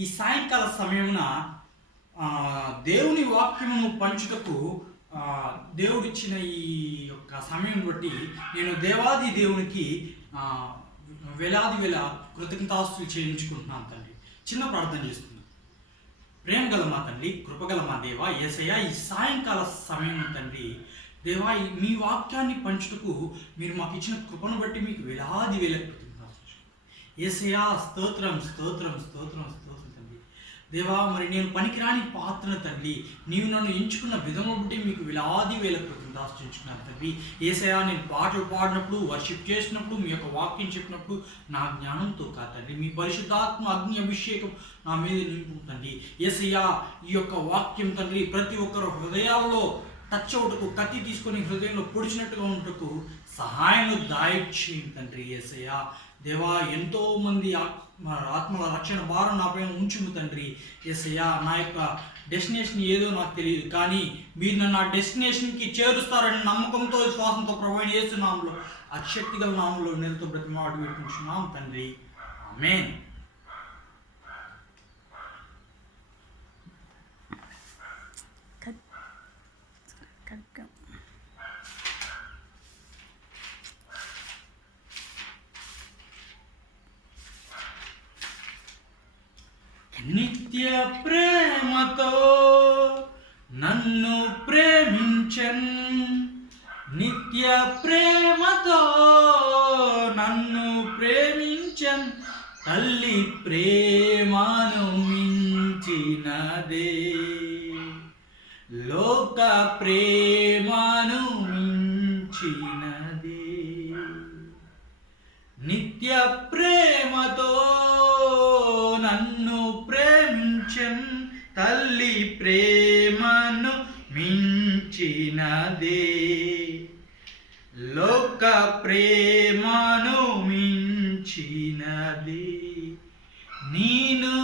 ఈ సాయంకాల సమయమున దేవుని వాక్యమును పంచుటకు దేవుడిచ్చిన ఈ యొక్క సమయం బట్టి నేను దేవాది దేవునికి వేలాది వేల కృతజ్ఞతాస్తులు చేయించుకుంటున్నాను తండ్రి. చిన్న ప్రార్థన చేస్తున్నాను. ప్రేమ గల మా తండ్రి, కృపగల మా దేవ, యేసయ్య, ఈ సాయంకాల సమయం తండ్రి దేవా, మీ వాక్యాన్ని పంచుటకు మీరు మాకు ఇచ్చిన కృపను బట్టి మీకు వేలాది వేల కృతజ్ఞతాస్తులు. యేసయ్య, స్తోత్రం స్తోత్రం స్తోత్రం స్తోత్రం తండ్రి దేవా. మరి నేను పనికిరాని పాత్రను తండ్రి, నీవు నన్ను ఎంచుకున్న విధము బట్టి మీకు వేలాది వేల కృతజ్ఞతాస్తులు ఎంచుకున్నాను తండ్రి. యేసయ్య, నేను పాటలు పాడినప్పుడు, వర్షిప్ చేసినప్పుడు, మీ యొక్క వాక్యం చెప్పినప్పుడు నా జ్ఞానంతో కాదు తండ్రి, మీ పరిశుద్ధాత్మ అగ్ని అభిషేకం నా మీద నింపుతండి. యేసయ్య, ఈ యొక్క వాక్యం తండ్రి ప్రతి ఒక్కరు హృదయాల్లో టచ్ అవుటకు, కత్తి తీసుకొని హృదయంలో పొడిచినట్టుగా ఉంటకు సహాయం దాయిచ్చేయండి తండ్రి. యేసయ్య దేవా, ఎంతోమంది ఆత్మల రక్షణ భారం నాపైన ఉంచుము తండ్రి. యేసయ్య, నా యొక్క డెస్టినేషన్ ఏదో నాకు తెలియదు, కానీ మీరు నన్ను ఆ డెస్టినేషన్కి చేరుస్తారని నమ్మకంతో, విశ్వాసంతో ప్రభువైన యేసు నామములో, అతిశక్తి గల నామములో నేనుతో బ్రతిమాడు వేడుకుంటున్నాం తండ్రి. ఆమేన్. నిత్య ప్రేమతో నన్ను ప్రేమించన్, నిత్య ప్రేమతో నన్ను ప్రేమించన్, తల్లి ప్రేమను మించినదే, లోక ప్రేమను మించినదే. నిత్య ప్రేమతో నన్ను ప్రేమించన్, తల్లి ప్రేమను మించినదే, లోక ప్రేమను మించినదే. నేను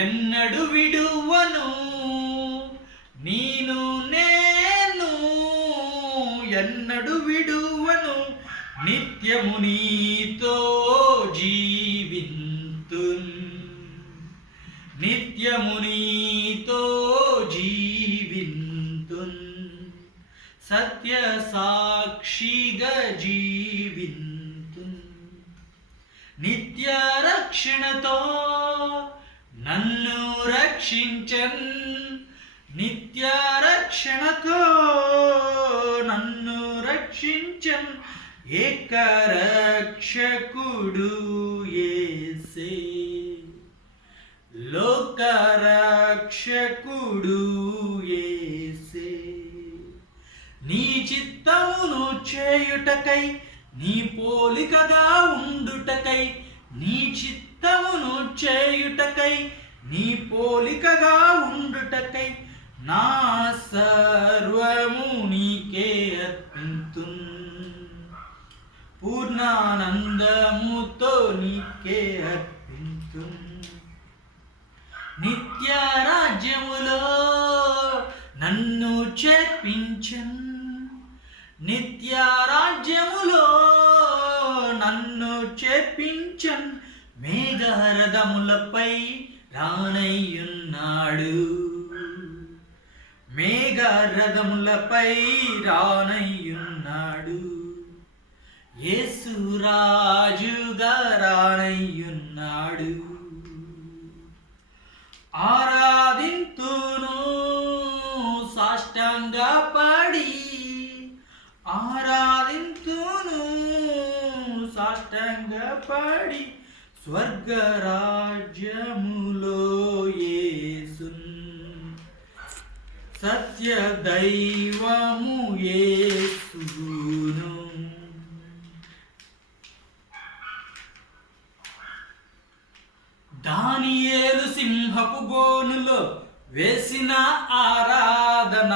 ఎన్నడు విడువను, నేను ఎన్నడు విడువను, నిత్యము నీతో జీవింతున్, నిత్యము నీతో జీవింతున్, సత్య సాక్షిగా జీవింతున్. నిత్య రక్షణతో నన్ను రక్షించన్, నిత్య రక్షణతో నన్ను రక్షించన్, ఏకరక్షకుడు యేసే, లోకరక్షకుడు యేసే. నీ చిత్తమును చేయుటకై, నీ పోలికగా ఉండుటకై, నీ చిత్తమును చేయుటకై, నీ పోలికగా ఉండుటకై, నా సర్వము నీకే అర్పింతున్, పూర్ణానందముతో నీకే అర్పింతున్. నిత్య రాజ్యములో నన్ను చేర్పించన్, నిత్య రాజ్యములో నన్ను చేర్పించన్, మేఘరథములపై రానయ్యున్నాడు, మేఘరథములపై రానయ్యున్నాడు, యేసు రాజుగా రానయ్యున్నాడు. ఆరాధింతును సాష్టాంగపడి, ఆరాధింతును సాష్టాంగపడి, స్వర్గరాజ్యములో యేసున్, సత్య దైవము యేసును. దానియేలు సింహపు బోనులో వేసిన ఆరాధన,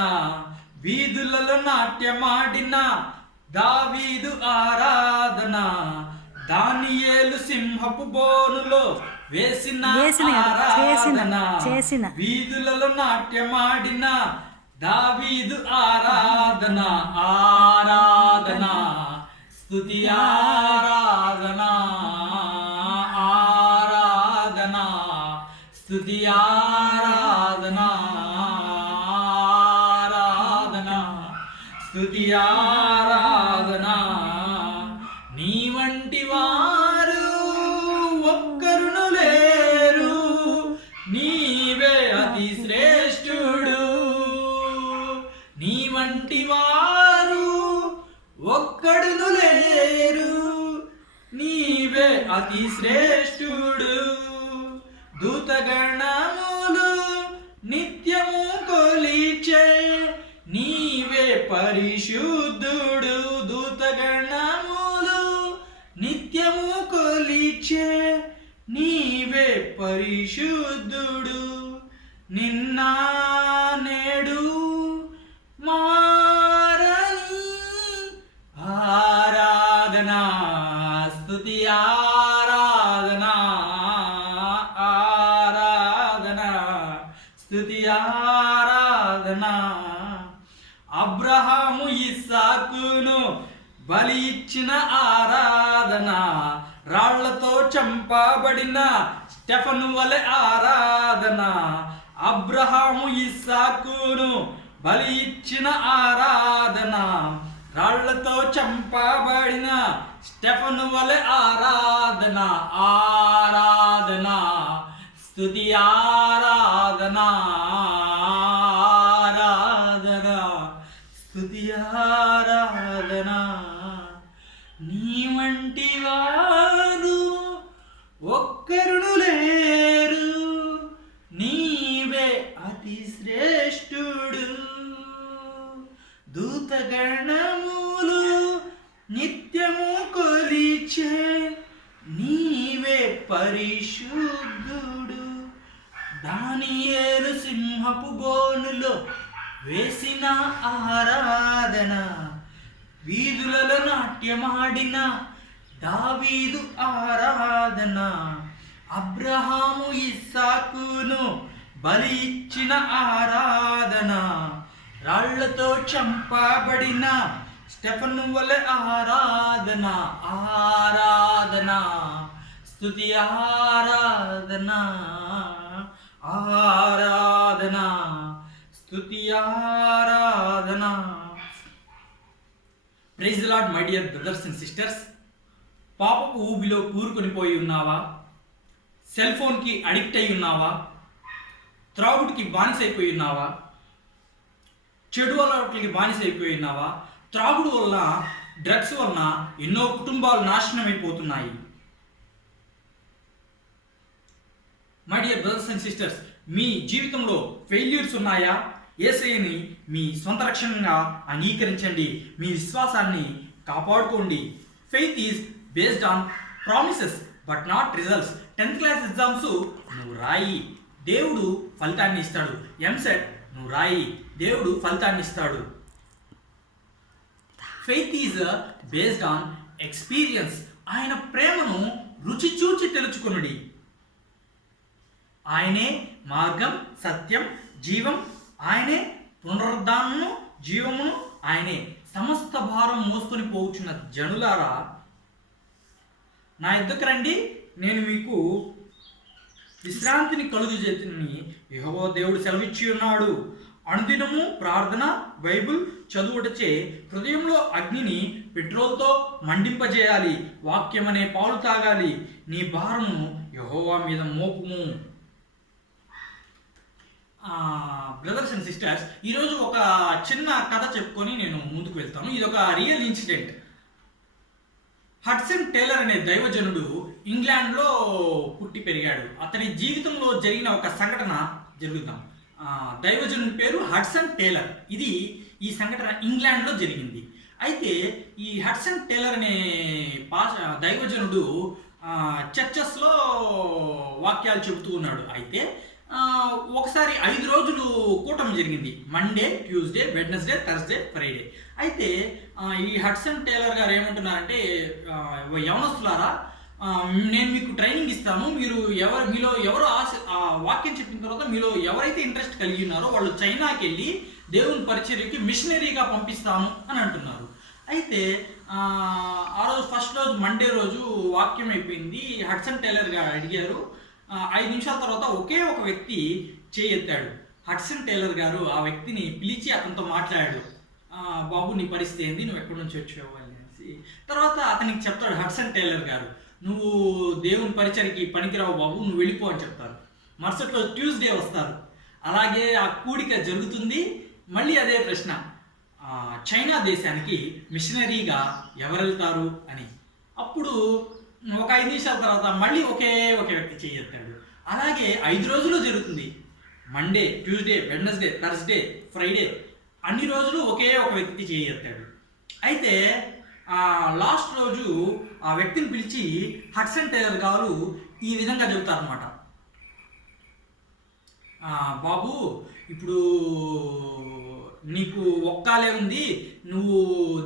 వీధులలో నాట్యమాడిన దావీదు ఆరాధన, దానియేలు సింహపు బోనులో వేసిన ఆరాధన, వీధులలో నాట్యమాడిన దావీదు ఆరాధన, ఆరాధన స్తుతి ఆరాధన ఆరాధన స్తుతి ఆరాధన ఆరాధన స్తుతి ఆరాధన. నీ వంటి వారు ఒక్కరును లేరు, నీవే అతి శ్రేష్ఠుడు. నీ వంటి వారు ఒక్కడును లేరు, నీవే అతి శ్రేష్ఠుడు. దూతగణములు నిత్యము కొలిచే నీవే పరిశుద్ధుడు. దూతగణములు నిత్యము కొలిచే నీవే పరిశుద్ధుడు. నిన్న నేడు మారని ఆరాధన స్తుతి ఆరాధన ఆరాధన స్తుతి ఆరాధన. అబ్రహాము ఇస్సాకును బలి ఇచ్చిన ఆరాధన, రాళ్లతో చంపబడిన స్టెఫను వలె ఆరాధన. అబ్రహాము ఇస్సాకును బలి ఇచ్చిన ఆరాధన, రాళ్లతో చంపబడిన స్టెఫను వలె ఆరాధన ఆరాధన స్తుతి ఆరాధన ఆరాధన స్తుతి ఆరాధన. నీ వంటి వారు ఒక్కరును లేరు, నీవే అతి శ్రేష్ఠుడు. దూతగణములు నిత్యము కొలిచే నీవే పరిశుద్ధుడు. దానియేలు సింహపు బోనులో వేసిన ఆరాధన, వీధులలో నాట్యమాడిన దావీదు ఆరాధన. అబ్రహాము ఇస్సాకును బలి ఇచ్చిన ఆరాధన, రాళ్లతో చంపబడిన స్టెఫను వలె ఆరాధన ఆరాధన స్తుతి ఆరాధన ఆరాధన స్తుతి ఆరాధన. Praise the lord my dear brothers and sisters. పాపపు ఊబిలో కూరుకొని పోయి ఉన్నావా? సెల్ ఫోన్కి అడిక్ట్ అయి ఉన్నావా? త్రాగుడికి బానిస అయిపోయి ఉన్నావా? చెడు అలవాట్లకి బానిస అయిపోయి ఉన్నావా? త్రాగుడు వలన, డ్రగ్స్ వలన ఎన్నో కుటుంబాలు నాశనం అయిపోతున్నాయి. My dear brothers and sisters, మీ జీవితంలో ఫెయిల్యూర్స్ ఉన్నాయా? యేసయ్యని మీ సొంత రక్షణగా అంగీకరించండి. మీ విశ్వాసాన్ని కాపాడుకోండి. Faith is based on promises but not results. 10th class exams నువ్వు రాయి, దేవుడు ఫలితాన్ని ఇస్తాడు. ఎంసెట్ నువ్వు రాయి, దేవుడు ఫలితాన్ని ఇస్తాడు. Faith is based on experience. ఆయన ప్రేమను రుచి చూచి తెలుసుకొనుడి. ఆయనే మార్గం, సత్యం, జీవం. ఆయనే పునరుద్ధానమును, జీవమును. ఆయనే. సమస్త భారం మోసుకొని పోవచ్చున్న జనులారా, నా యొద్దకు రండి, నేను మీకు విశ్రాంతిని కలుగజేతునని యెహోవా దేవుడు సెలవిచ్చి ఉన్నాడు. అనుదినము ప్రార్థన, బైబిల్ చదువుటచే హృదయంలో అగ్నిని పెట్రోల్తో మండింపజేయాలి. వాక్యం అనే పాలు తాగాలి. నీ భారము యెహోవా మీద మోపుము. బ్రదర్స్ అండ్ సిస్టర్స్, ఈరోజు ఒక చిన్న కథ చెప్పుకొని నేను ముందుకు వెళ్తాను. ఇది ఒక రియల్ ఇన్సిడెంట్. హడ్సన్ టేలర్ అనే దైవజనుడు ఇంగ్లాండ్లో పుట్టి పెరిగాడు. అతని జీవితంలో జరిగిన ఒక సంఘటన జరుగుతాం. దైవజనుడి పేరు హడ్సన్ టేలర్. ఈ సంఘటన ఇంగ్లాండ్లో జరిగింది. అయితే ఈ హడ్సన్ టేలర్ అనే దైవజనుడు చర్చెస్లో వాక్యాలు చెబుతూ ఉన్నాడు. అయితే ఒకసారి 5 రోజులు కూటమి జరిగింది. Monday, Tuesday, Wednesday, Thursday, Friday. అయితే ఈ హడ్సన్ టేలర్ గారు ఏమంటున్నారంటే, యవనస్తులారా, నేను మీకు ట్రైనింగ్ ఇస్తాను. మీలో ఎవరు వాక్యం చెప్పిన తర్వాత మీలో ఎవరైతే ఇంట్రెస్ట్ కలిగి ఉన్నారో వాళ్ళు చైనాకి వెళ్ళి దేవుని పరిచర్యకి మిషనరీగా పంపిస్తాను అని అంటున్నారు. అయితే ఆ రోజు ఫస్ట్ రోజు మండే రోజు వాక్యం అయిపోయింది. హడ్సన్ టేలర్ గారు అడిగారు, 5 నిమిషాల తర్వాత ఒకే ఒక వ్యక్తి చేయెత్తాడు. హడ్సన్ టేలర్ గారు ఆ వ్యక్తిని పిలిచి అతనితో మాట్లాడాడు. బాబు నీ పరిస్థితి ఏంది? నువ్వు ఎక్కడి నుంచి వచ్చావు అనేసి. తర్వాత అతనికి చెప్తాడు హడ్సన్ టేలర్ గారు, నువ్వు దేవుని పరిచర్యకి పనికిరావు బాబు, నువ్వు వెళ్ళిపో అని చెప్తారు. మరుసటి రోజు ట్యూస్డే వస్తారు. అలాగే ఆ కూడిక జరుగుతుంది. మళ్ళీ అదే ప్రశ్న, చైనా దేశానికి మిషనరీగా ఎవరు వెళ్తారు అని. అప్పుడు ఒక 5 నిమిషాల తర్వాత మళ్ళీ ఒకే ఒక వ్యక్తి చేయెత్తాడు. అలాగే 5 రోజులు జరుగుతుంది. Monday, Tuesday, Wednesday, Thursday, Friday అన్ని రోజులు ఒకే ఒక వ్యక్తి చేయెత్తాడు. అయితే లాస్ట్ రోజు ఆ వ్యక్తిని పిలిచి హడ్సన్ టేలర్ గారు ఈ విధంగా చెబుతారనమాట, బాబు ఇప్పుడు నీకు ఒక్కాలే ఉంది, నువ్వు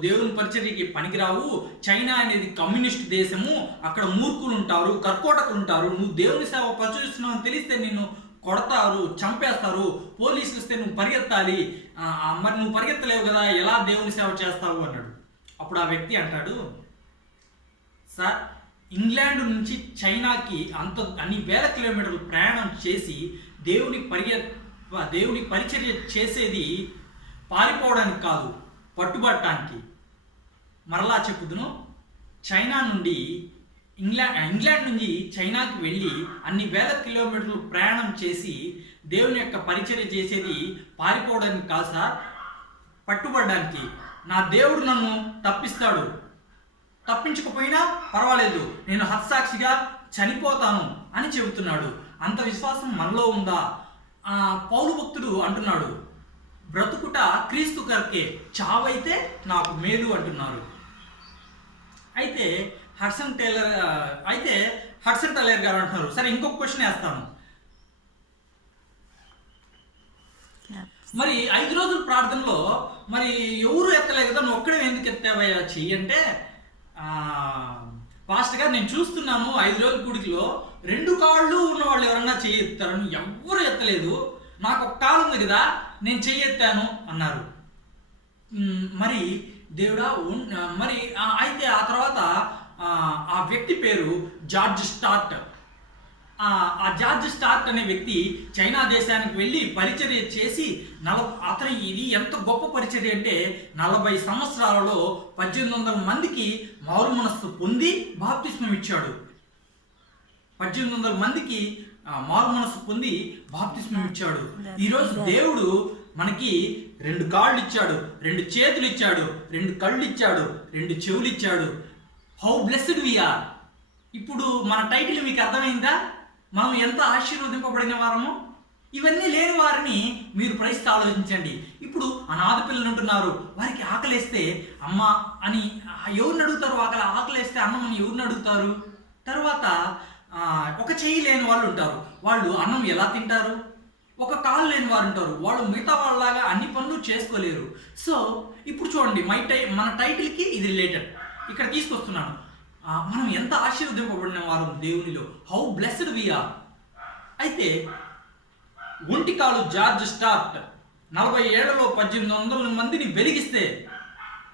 దేవుని పరిచర్యకి పనికిరావు, చైనా అనేది కమ్యూనిస్ట్ దేశము, అక్కడ మూర్ఖులు ఉంటారు, కర్కోటకులు ఉంటారు, నువ్వు దేవుని సేవ ప్రచురిస్తున్నావు అని తెలిస్తే నిన్ను కొడతారు, చంపేస్తారు, పోలీసులు వస్తే నువ్వు పరిగెత్తాలి, మరి నువ్వు పరిగెత్తలేవు కదా, ఎలా దేవుని సేవ చేస్తావు అన్నాడు. అప్పుడు ఆ వ్యక్తి అంటాడు, సార్ ఇంగ్లాండ్ నుంచి చైనాకి అన్ని వేల కిలోమీటర్లు ప్రయాణం చేసి దేవుని పరిచర్య చేసేది పారిపోవడానికి కాదు, పట్టుబట్టడానికి. మరలా చెప్పుదును, చైనా నుండి ఇంగ్లాండ్ నుంచి చైనాకి వెళ్ళి అన్ని వేల కిలోమీటర్లు ప్రయాణం చేసి దేవుని యొక్క పరిచర్య చేసేది పారిపోవడానికి కాదు సార్, పట్టుబడడానికి. నా దేవుడు నన్ను తప్పిస్తాడు, తప్పించకపోయినా పర్వాలేదు, నేను హత్సాక్షిగా చనిపోతాను అని చెబుతున్నాడు. అంత విశ్వాసం మనలో ఉందా? పౌలు భక్తుడు అంటున్నాడు, బ్రతుకుట క్రీస్తు కొరకే, చావైతే నాకు మేలు అంటున్నారు. అయితే హడ్సన్ టేలర్ గారు అంటున్నారు, సరే ఇంకొక క్వశ్చన్ వేస్తాను, మరి 5 రోజుల ప్రార్థనలో మరి ఎవరు ఎత్తలే కదా, నువ్వు ఒక్కడే ఎందుకు ఎత్తావయ్యా చెయ్యి అంటే, పాస్టర్ గారు నేను చూస్తున్నాను 5 రోజుల కూడికలో 2 కాళ్ళు ఉన్న వాళ్ళు ఎవరన్నా చెయ్యి ఎత్తారని ఎవ్వరు ఎత్తలేదు, నాకు ఒక కాలు ఉంది కదా నేను చెయ్యి ఎత్తాను అన్నారు. మరి దేవుడా, మరి అయితే ఆ తర్వాత ఆ వ్యక్తి పేరు జార్జ్ స్టార్ట్. ఆ జార్జ్ స్టార్ట్ అనే వ్యక్తి చైనా దేశానికి వెళ్ళి పరిచర్య చేసి అతను ఇది ఎంత గొప్ప పరిచర్య అంటే 40 సంవత్సరాలలో 1800 మందికి మారు మనస్సు పొంది బాప్తిస్మం ఇచ్చాడు. 1800 మందికి మారు మనస్సు పొంది బాప్తిస్మం ఇచ్చాడు. ఈరోజు దేవుడు మనకి 2 కాళ్ళు ఇచ్చాడు, 2 చేతులు ఇచ్చాడు, 2 కళ్ళు ఇచ్చాడు, 2 చెవులు ఇచ్చాడు. How blessed we are. ఇప్పుడు మన టైటిల్ మీకు అర్థమైందా? మనం ఎంత ఆశీర్వదింపబడిన వారము. ఇవన్నీ లేని వారిని మీరు పరిస్థితి ఆలోచించండి. ఇప్పుడు అనాథ పిల్లలు ఉంటున్నారు, వారికి ఆకలేస్తే అమ్మ అని ఎవరిని అడుగుతారు? ఆకలేస్తే అన్నం అని ఎవరిని అడుగుతారు? తర్వాత ఒక చెయ్యి లేని వాళ్ళు ఉంటారు, వాళ్ళు అన్నం ఎలా తింటారు? ఒక కాలు లేని వారు ఉంటారు, వాళ్ళు మిగతా వాళ్ళలాగా అన్ని పనులు చేసుకోలేరు. సో ఇప్పుడు చూడండి, మన టైటిల్కి ఇది రిలేటెడ్ ఇక్కడ తీసుకొస్తున్నాను. మనం ఎంత ఆశీర్వదింపబడిన వారు దేవునిలో. How blessed we are. అయితే ఒంటికాలు జార్జ్ స్టార్ట్ 40 ఏళ్లలో 1800 మందిని వెలిగిస్తే,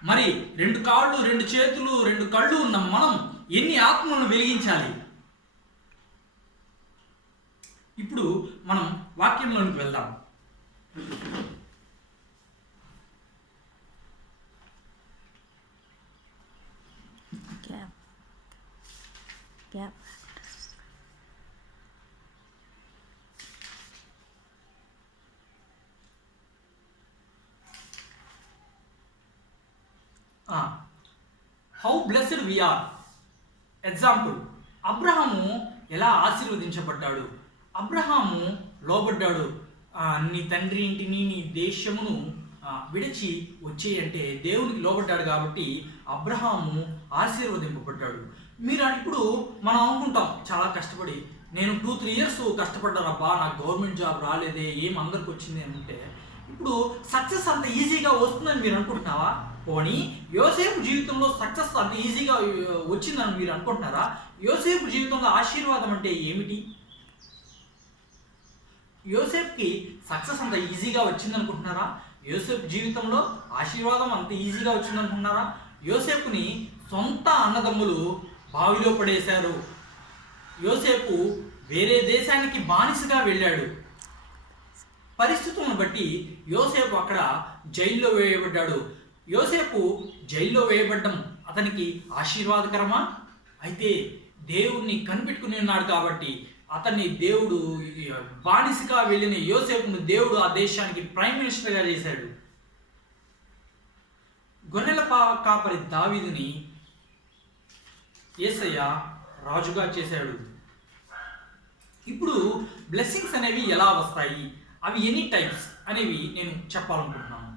మరి 2 కాళ్ళు, 2 చేతులు, 2 కళ్ళు ఉన్న మనం ఎన్ని ఆత్మలను వెలిగించాలి? ఇప్పుడు మనం వాక్యంలోనికి వెళ్దాం. How blessed we are. Example, అబ్రహాము ఎలా ఆశీర్వదించబడ్డాడు. అబ్రహాము లోబడ్డాడు. నీ తండ్రి ఇంటిని, నీ దేశమును విడిచి వచ్చేయంటే దేవునికి లోబడ్డాడు కాబట్టి అబ్రహాము ఆశీర్వదింపబడ్డాడు. ఇప్పుడు మనం అనుకుంటాం, చాలా కష్టపడి నేను 2-3 ఇయర్స్ కష్టపడ్డానబ్బా, నాకు గవర్నమెంట్ జాబ్ రాలేదే, ఏం అందరికి వచ్చింది అంటే, ఇప్పుడు సక్సెస్ అంత ఈజీగా వస్తుందని మీరు అనుకుంటున్నావా? పోనీ యోసేపు జీవితంలో సక్సెస్ అంత ఈజీగా వచ్చిందని మీరు అనుకుంటున్నారా? యోసేపు జీవితంలో ఆశీర్వాదం అంటే ఏమిటి? యోసేపుకి సక్సెస్ అంత ఈజీగా వచ్చిందనుకుంటున్నారా? యోసేపు జీవితంలో ఆశీర్వాదం అంత ఈజీగా వచ్చిందనుకుంటున్నారా? యోసేపుని సొంత అన్నదమ్ములు బావిలో పడేశారు. యోసేపు వేరే దేశానికి బానిసగా వెళ్ళాడు. పరిస్థితులను బట్టి యోసేపు అక్కడ జైల్లో వేయబడ్డాడు. యోసేపు జైల్లో వేయబడ్డం అతనికి ఆశీర్వాదకరమా? అయితే దేవుణ్ణి కనిపెట్టుకుని ఉన్నాడు కాబట్టి అతన్ని దేవుడు, బానిసగా వెళ్ళిన యోసేపును దేవుడు ఆ దేశానికి ప్రైమ్ మినిస్టర్గా చేశాడు. గొర్రెల కాపరి దావీదుని యేసయ్య రాజుగా చేశాడు. ఇప్పుడు బ్లెస్సింగ్స్ అనేవి ఎలా వస్తాయి, అవి ఎన్ని టైప్స్ అనేవి నేను చెప్పాలనుకుంటున్నాను.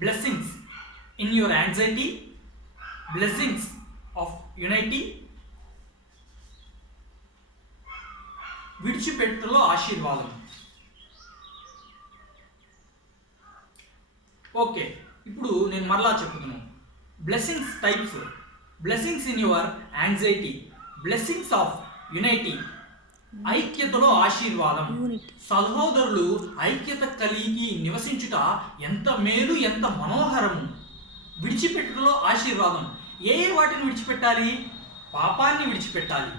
Blessings in your anxiety, blessings of unity, విడిచిపెట్టులో ఆశీర్వాదం. ఓకే, ఇప్పుడు నేను మరలా చెప్తున్నాను. Blessings types: blessings in your anxiety, blessings of unity, ఐక్యతలో ఆశీర్వాదం. సహోదరులు ఐక్యత కలిగి నివసించుట ఎంత మేలు, ఎంత మనోహరము. విడిచిపెట్టుటలో ఆశీర్వాదం. ఏ వాటిని విడిచిపెట్టాలి? పాపాన్ని విడిచిపెట్టాలి,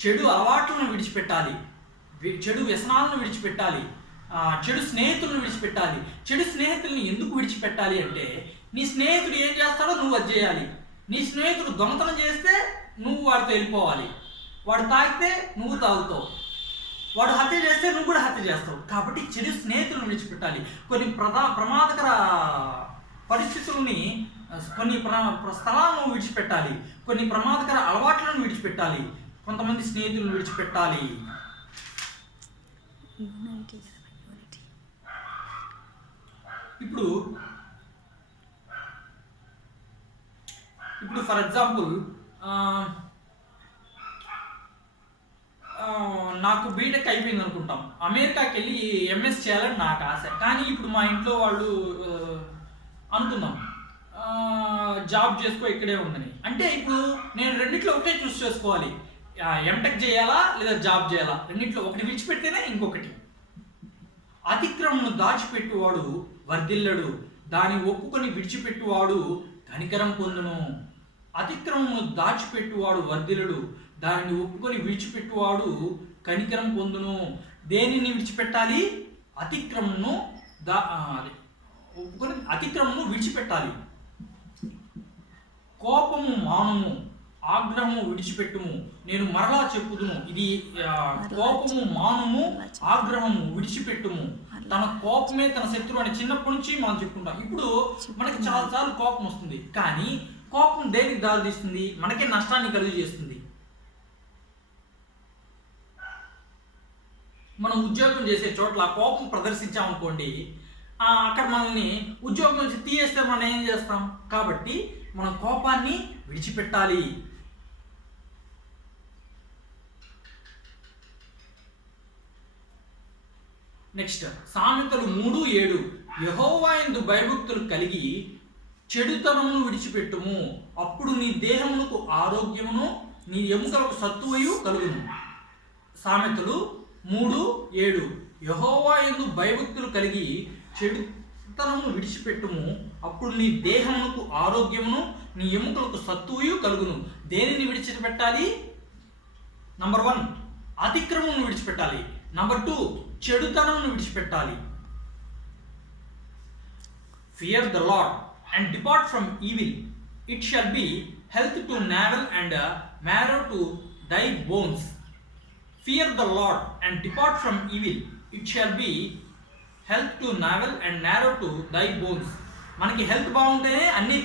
చెడు అలవాట్లను విడిచిపెట్టాలి, చెడు వ్యసనాలను విడిచిపెట్టాలి, చెడు స్నేహితులను విడిచిపెట్టాలి. చెడు స్నేహితుల్ని ఎందుకు విడిచిపెట్టాలి అంటే, నీ స్నేహితుడు ఏం చేస్తాడో నువ్వు అది చేయాలి. నీ స్నేహితుడు దొంగతనం చేస్తే నువ్వు వాడితో వెళ్ళిపోవాలి. వాడు తాగితే నువ్వు తాగుతావు. వాడు హత్య చేస్తే నువ్వు కూడా హత్య చేస్తావు. కాబట్టి చెడు స్నేహితులను విడిచిపెట్టాలి. కొన్ని ప్రమాదకర పరిస్థితుల్ని, కొన్ని స్థలాలను విడిచిపెట్టాలి. కొన్ని ప్రమాదకర అలవాట్లను విడిచిపెట్టాలి. కొంతమంది స్నేహితులను విడిచిపెట్టాలి. ఇప్పుడు ఫర్ ఎగ్జాంపుల్, నాకు బీటెక్ అయిపోయింది అనుకుంటాం, అమెరికాకి వెళ్ళి ఎంఎస్ చేయాలని నాకు ఆశ. కానీ ఇప్పుడు మా ఇంట్లో వాళ్ళు అనుకుందాం జాబ్ చేసుకో ఇక్కడే ఉందని అంటే, ఇప్పుడు నేను రెండిట్లో ఒకటే చూస్ చేసుకోవాలి. ఎంటెక్ చేయాలా లేదా జాబ్ చేయాలా? రెండిట్లో ఒకటి విడిచిపెడితేనే ఇంకొకటి. అతిక్రమను దాచిపెట్టువాడు వర్ధిల్లడు, దాన్ని ఒప్పుకొని విడిచిపెట్టువాడు కనికరం పొందును. అతిక్రమను దాచిపెట్టువాడు వర్ధిల్లడు, దానిని ఒప్పుకొని విడిచిపెట్టువాడు కనికరం పొందును. దేనిని విడిచిపెట్టాలి? అతిక్రమను ఒప్పుకొని అతిక్రమను విడిచిపెట్టాలి. కోపము మానుము, ఆగ్రహము విడిచిపెట్టుము. నేను మరలా చెప్పుదును, ఇది కోపము మానుము, ఆగ్రహము విడిచిపెట్టుము. తన కోపమే తన శత్రువు అని చిన్నప్పటి నుంచి మనం చెప్పుకుంటాం. ఇప్పుడు మనకి చాలా కోపం వస్తుంది, కానీ కోపం దేనికి దారితీస్తుంది? మనకే నష్టాన్ని కలుగజేస్తుంది. మనం ఉద్యోగం చేసే చోట్ల కోపం ప్రదర్శించామనుకోండి, అక్కడ మనల్ని ఉద్యోగం నుంచి తీయేస్తే మనం ఏం చేస్తాం? కాబట్టి మనం కోపాన్ని విడిచిపెట్టాలి. నెక్స్ట్ సామెతలు 3:7. యెహోవా యందు భయభక్తులు కలిగి చెడుతనమును విడిచిపెట్టుము, అప్పుడు నీ దేహమునకు ఆరోగ్యమును నీ ఎముకలకు సత్తువయు కలుగును. సామెతలు 3:7. యెహోవా యందు భయభక్తులు కలిగి చెడుతనమును విడిచిపెట్టుము, అప్పుడు నీ దేహమునకు ఆరోగ్యమును నీ ఎముకలకు సత్తువయు కలుగును. దేనిని విడిచిపెట్టాలి? నంబర్ 1 అతిక్రమమును విడిచిపెట్టాలి. నంబర్ 2 చెడుతనమును విడిచిపెట్టాలి. Fear the Lord and depart from evil. It shall be health to navel and marrow to thy bones. Fear the Lord and depart from evil. It shall be health to navel and marrow to thy bones. మనకి health బాగుంటేనే అన్నీ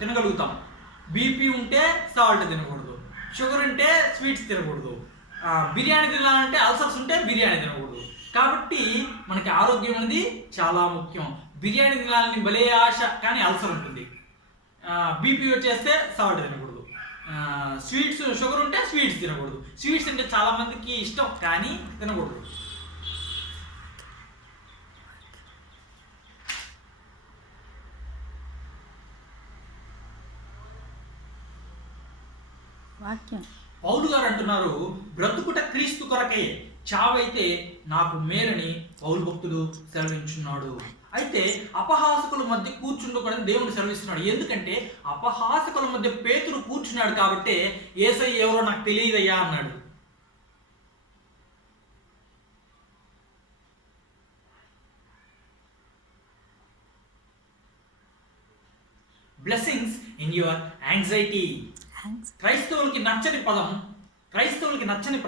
తినగలుగుతాం. BP ఉంటే salt తినకూడదు, sugar ఉంటే sweets తినకూడదు, బిర్యానీ తినాలంటే ulcers ఉంటే బిర్యానీ తినకూడదు. కాబట్టి మనకి ఆరోగ్యం అనేది చాలా ముఖ్యం. బిర్యానీ తినాలని భలే ఆశ, కానీ అల్సర్ ఉంటుంది. బీపీ వచ్చేస్తే సాల్ట్ తినకూడదు. స్వీట్స్, షుగర్ ఉంటే స్వీట్స్ తినకూడదు. స్వీట్స్ అంటే చాలా మందికి ఇష్టం, కానీ తినకూడదు. వాక్యం పౌలు గారు అంటున్నారు, బ్రతుకుట క్రీస్తు కొరకే, చావైతే నాకు మేలని పౌలు భక్తుడు సెలవించున్నాడు. అయితే అపహాసకుల మధ్య కూర్చుండకూడదని దేవుడు సెలవిస్తున్నాడు. ఎందుకంటే అపహాసకుల మధ్య పేతురు కూర్చున్నాడు కాబట్టి యేసయ్య ఎవరో నాకు తెలియదయ్యా అన్నాడు. Blessings in your anxiety. క్రైస్తవులకి నచ్చని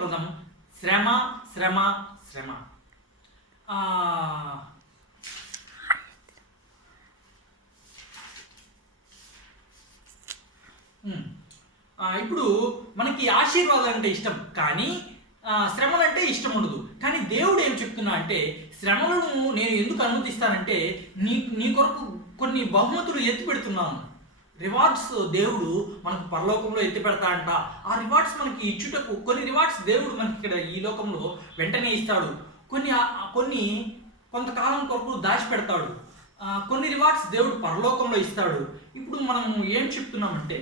పదం శ్రమ శ్రమ శ్రమ. ఇప్పుడు మనకి ఆశీర్వాదం అంటే ఇష్టం, కానీ శ్రమలంటే ఇష్టం ఉండదు. కానీ దేవుడు ఏం చెప్తున్నా అంటే, శ్రమలను నేను ఎందుకు అనుమతిస్తానంటే నీ కొరకు కొన్ని బహుమతులు ఎత్తి పెడుతున్నాను. రివార్డ్స్ దేవుడు మనకు పరలోకంలో ఎత్తి పెడతాడంట. ఆ రివార్డ్స్ మనకి ఇచ్చుటకు కొన్ని రివార్డ్స్ దేవుడు మనకి ఇక్కడ ఈ లోకంలో వెంటనే ఇస్తాడు. కొన్ని కొంతకాలం కొరకు దాచిపెడతాడు. కొన్ని రివార్డ్స్ దేవుడు పరలోకంలో ఇస్తాడు. ఇప్పుడు మనం ఏం చెప్తున్నామంటే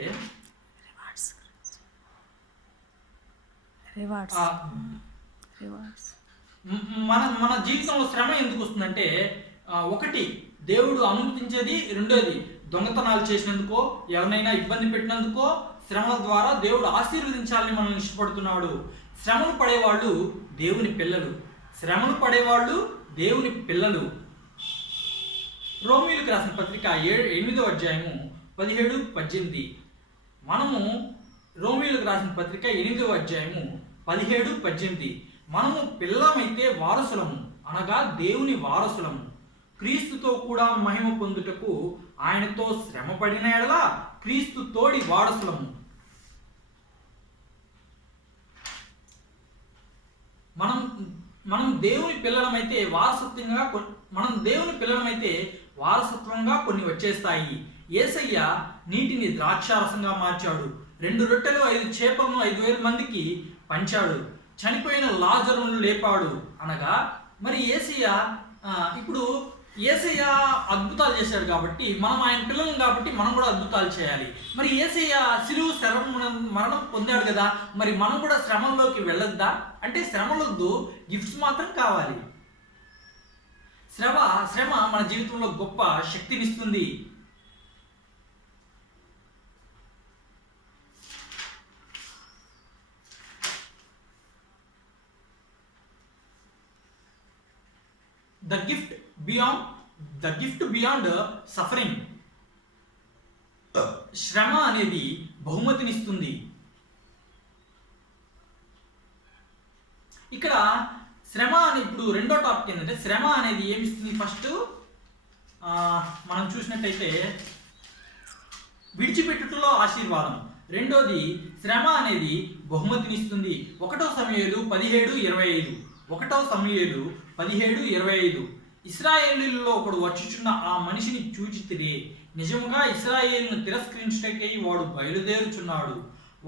మన జీవితంలో శ్రమ ఎందుకు వస్తుందంటే, ఒకటి దేవుడు అనుమతించేది, రెండోది దొంగతనాలు చేసినందుకో, ఎవరినైనా ఇబ్బంది పెట్టినందుకో శ్రమల ద్వారా దేవుడు ఆశీర్వదించాలని మనల్ని ఇష్టపడుతున్నాడు. శ్రమలు పడేవాళ్ళు దేవుని పిల్లలు. రోమీయులకు రాసిన పత్రిక 8వ అధ్యాయము 17-18. మనము రోమీయులకు రాసిన పత్రిక 8వ అధ్యాయము 17-18. మనము పిల్లమైతే వారసులము, అనగా దేవుని వారసులము, క్రీస్తుతో కూడా మహిమ పొందుటకు ఆయనతో శ్రమ పడిన ఎడల క్రీస్తు తోడి వారసులము. మనం దేవుని పిల్లలమైతే వారసత్వంగా కొన్ని వచ్చేస్తాయి. యేసయ్య నీటిని ద్రాక్షారసంగా మార్చాడు. 2 రొట్టెలు 5 చేపలను 5,000 మందికి పంచాడు. చనిపోయిన లాజరును లేపాడు. అనగా మరి ఇప్పుడు యేసయ్య అద్భుతాలు చేశాడు కాబట్టి మనం ఆయన పిల్లలం కాబట్టి మనం కూడా అద్భుతాలు చేయాలి. మరి యేసయ్య శిలువ మరణం పొందాడు కదా, మరి మనం కూడా శ్రమంలోకి వెళ్ళొద్దా అంటే శ్రమలొద్దు, గిఫ్ట్స్ మాత్రం కావాలి. శ్రమ మన జీవితంలో గొప్ప శక్తినిస్తుంది. The gift beyond suffering. శ్రమ అనేది బహుమతినిస్తుంది. ఇక్కడ శ్రమ అని ఇప్పుడు రెండో టాపిక్ ఏంటంటే, శ్రమ అనేది ఏమిస్తుంది? ఫస్ట్ మనం చూసినట్టయితే విడిచిపెట్టుటలో ఆశీర్వాదం. రెండోది శ్రమ అనేది బహుమతినిస్తుంది. 1 సమూయేలు 17:25. ఇశ్రాయేలీయులలో ఒకడు వచ్చుచున్న ఆ మనిషిని చూచితిరే, నిజముగా ఇశ్రాయేలును తిరస్కరించుటకై వాడు బయలుదేరుచున్నాడు.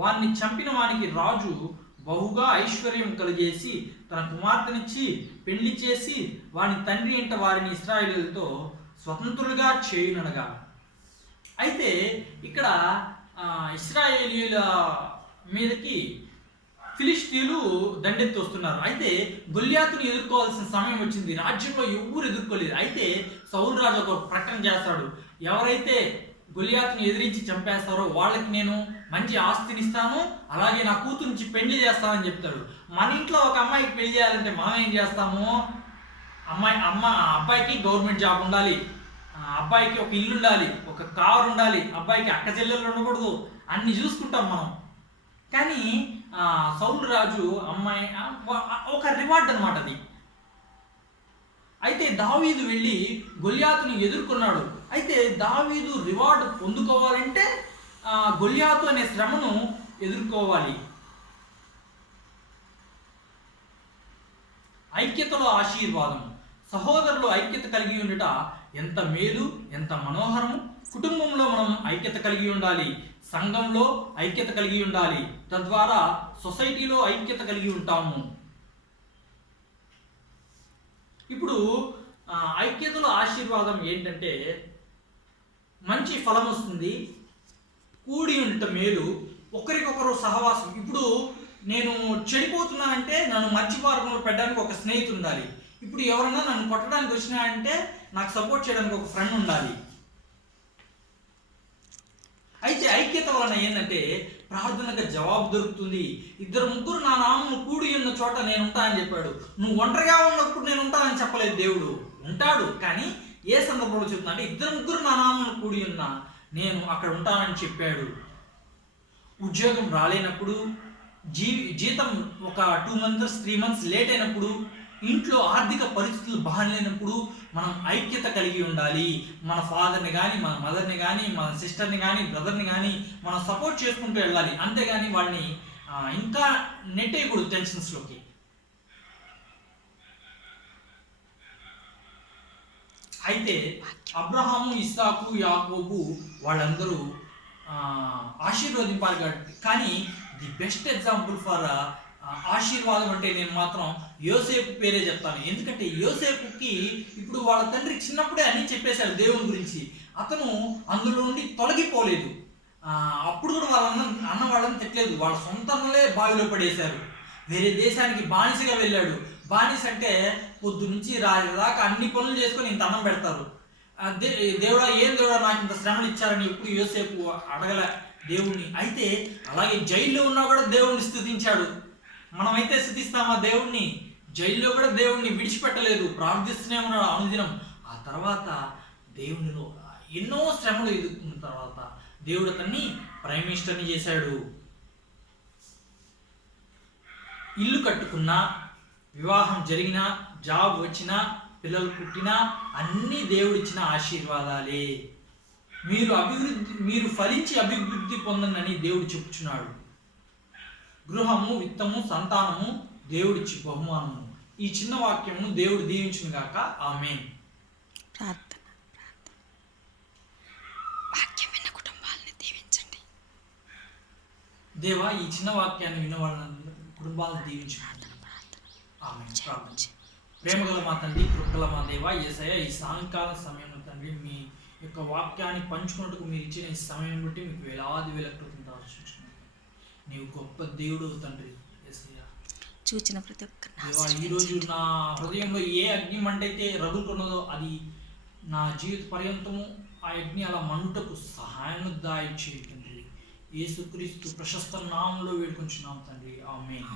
వారిని చంపిన వానికి రాజు బహుగా ఐశ్వర్యం కలిగేసి తన కుమార్తెనిచ్చి పెళ్లి చేసి వాని తండ్రి ఇంట వారిని ఇశ్రాయేలీయులతో స్వతంత్రులుగా చేయుననగా. అయితే ఇక్కడ ఇశ్రాయేలీయుల మీదకి ఫిలిష్తీయులు దండెత్తి వస్తున్నారు. అయితే గొల్యాతుని ఎదుర్కోవాల్సిన సమయం వచ్చింది. రాజ్యంలో ఎవరు ఎదుర్కోలేదు. అయితే సౌలు రాజు ఒక ప్రకటన చేస్తాడు, ఎవరైతే గొల్యాతుని ఎదిరించి చంపేస్తారో వాళ్ళకి నేను మంచి ఆస్తిని ఇస్తాను, అలాగే నా కూతురు నుంచి పెళ్లి చేస్తానని చెప్తాడు. మన ఇంట్లో ఒక అమ్మాయికి పెళ్లి చేయాలంటే మనం ఏం చేస్తాము? అబ్బాయికి గవర్నమెంట్ జాబ్ ఉండాలి, అబ్బాయికి ఒక ఇల్లు ఉండాలి, ఒక కారు ఉండాలి, అబ్బాయికి అక్క చెల్లెళ్ళు ఉండకూడదు, అన్ని చూసుకుంటాం మనం. కానీ సౌలు రాజు అమ్మాయి ఒక రివార్డ్ అనమాట అది. అయితే దావీదు వెళ్ళి గొల్యాతుని ఎదుర్కొన్నాడు. అయితే దావీదు రివార్డ్ పొందుకోవాలంటే గొల్యాతు అనే శ్రమను ఎదుర్కోవాలి. ఐక్యతలో ఆశీర్వాదం. సహోదరులు ఐక్యత కలిగి ఉండుట ఎంత మేలు, ఎంత మనోహరము. కుటుంబంలో మనం ఐక్యత కలిగి ఉండాలి, సంఘంలో ఐక్యత కలిగి ఉండాలి, తద్వారా సొసైటీలో ఐక్యత కలిగి ఉంటాము. ఇప్పుడు ఐక్యతలో ఆశీర్వాదం ఏంటంటే, మంచి ఫలం వస్తుంది, కూడి ఉండటం మేలు, ఒకరికొకరు సహవాసం. ఇప్పుడు నేను చెడిపోతున్నానంటే నన్ను మంచి మార్గంలో పెట్టడానికి ఒక స్నేహితుడు ఉండాలి. ఇప్పుడు ఎవరన్నా నన్ను కొట్టడానికి వచ్చినా అంటే నాకు సపోర్ట్ చేయడానికి ఒక ఫ్రెండ్ ఉండాలి. అయితే ఐక్యత వలన ఏంటంటే ప్రార్థనకు జవాబు దొరుకుతుంది. 2-3 నా నామమును కూడి ఉన్న చోట నేను ఉంటానని చెప్పాడు. నువ్వు ఒంటరిగా ఉన్నప్పుడు నేను ఉంటానని చెప్పలేదు. దేవుడు ఉంటాడు, కానీ ఏ సందర్భంలో చెప్తున్నా అంటే 2-3 నా నామమును కూడి ఉన్న నేను అక్కడ ఉంటానని చెప్పాడు. ఉద్యోగం రాలేనప్పుడు, జీతం ఒక 2 months 3 months లేట్ అయినప్పుడు, ఇంట్లో ఆర్థిక పరిస్థితులు బాగాలేనప్పుడు మనం ఐక్యత కలిగి ఉండాలి. మన ఫాదర్ని కానీ, మన మదర్ని కానీ, మన సిస్టర్ని కానీ, బ్రదర్ని కానీ మనం సపోర్ట్ చేసుకుంటూ వెళ్ళాలి. అంతేగాని వాళ్ళని ఇంకా నెట్టేయకూడదు టెన్షన్స్లోకి. అయితే అబ్రహాము, ఇస్సాకు, యాకోబు వాళ్ళందరూ ఆశీర్వదింపాలి. కానీ ది బెస్ట్ ఎగ్జాంపుల్ ఫర్ ఆశీర్వాదం అంటే నేను మాత్రం యోసేపు పేరే చెప్తాను. ఎందుకంటే యోసేపుకి ఇప్పుడు వాళ్ళ తండ్రి చిన్నప్పుడే అన్నీ చెప్పేశాడు దేవుని గురించి. అతను అందులో నుండి తొలగిపోలేదు. అప్పుడు కూడా వాళ్ళ అన్న వాళ్ళని తిట్టలేదు. వాళ్ళ సొంతంలో బావిలో పడేశారు. వేరే దేశానికి బానిసగా వెళ్ళాడు. బానిస అంటే పొద్దు నుంచి రాత్రి దాకా అన్ని పనులు చేసుకొని ఇంత అన్నం పెడతారు. దేవుడా, ఏం దేవుడా నాకు ఇంత శ్రమలు ఇచ్చారని ఎప్పుడు యోసేపు అడగల దేవుణ్ణి. అయితే అలాగే జైల్లో ఉన్నా కూడా దేవుణ్ణి స్తుతించాడు. మనమైతే స్తుతిస్తామా దేవుణ్ణి? జైల్లో కూడా దేవుణ్ణి విడిచిపెట్టలేదు, ప్రార్థిస్తూనే ఉన్నాడు అనుదినం. ఆ తర్వాత దేవునిలో ఎన్నో శ్రమలు ఎదుర్కొన్న తర్వాత దేవుడు అతన్ని ప్రైమ్ మినిస్టర్ని చేశాడు. ఇల్లు కట్టుకున్నా, వివాహం జరిగినా, జాబ్ వచ్చినా, పిల్లలు పుట్టినా అన్నీ దేవుడిచ్చిన ఆశీర్వాదాలే. మీరు ఫలించి అభివృద్ధి పొందండి దేవుడు చెప్పుచున్నాడు. గృహము, విత్తము, సంతానము దేవుడిచ్చి బహుమానము. ఈ చిన్న వాక్యమును దేవుడు దీవించును గాక. ఆమేన్. ప్రార్థన. వాక్యం విన్న కుటుంబాలను దీవించండి దేవా. ఈ చిన్న వాక్యాన్ని విన్న వాళ్ళ కుటుంబాలను దీవించు. ఆమేన్. ప్రార్థన. ప్రేమగల మా తండ్రి, కృపగల మా దేవా, యేసయ్య, ఈ సాయంకాల సమయంలో తండ్రి మీ యొక్క వాక్యాన్ని పంచుకున్నట్టుకు మీరు ఇచ్చిన ఈ సమయం బట్టి మీకు వేలాది వేల కృతజ్ఞతలు చెల్లిస్తున్నాను. నీవు గొప్ప దేవుడు తండ్రి. యేసయ్య, చూచిన ప్రతి దేవా, ఈరోజు నా హృదయంలో ఏ అగ్ని మంటైతే రగులుకున్నదో అది నా జీవిత పర్యంతము ఆ అగ్ని అలా మంటకు సహాయం దాయిచ్చేయి తండ్రి. యేసుక్రీస్తు ప్రశస్త నామములో వేడుకొంచున్నాం తండ్రి. ఆమేన్.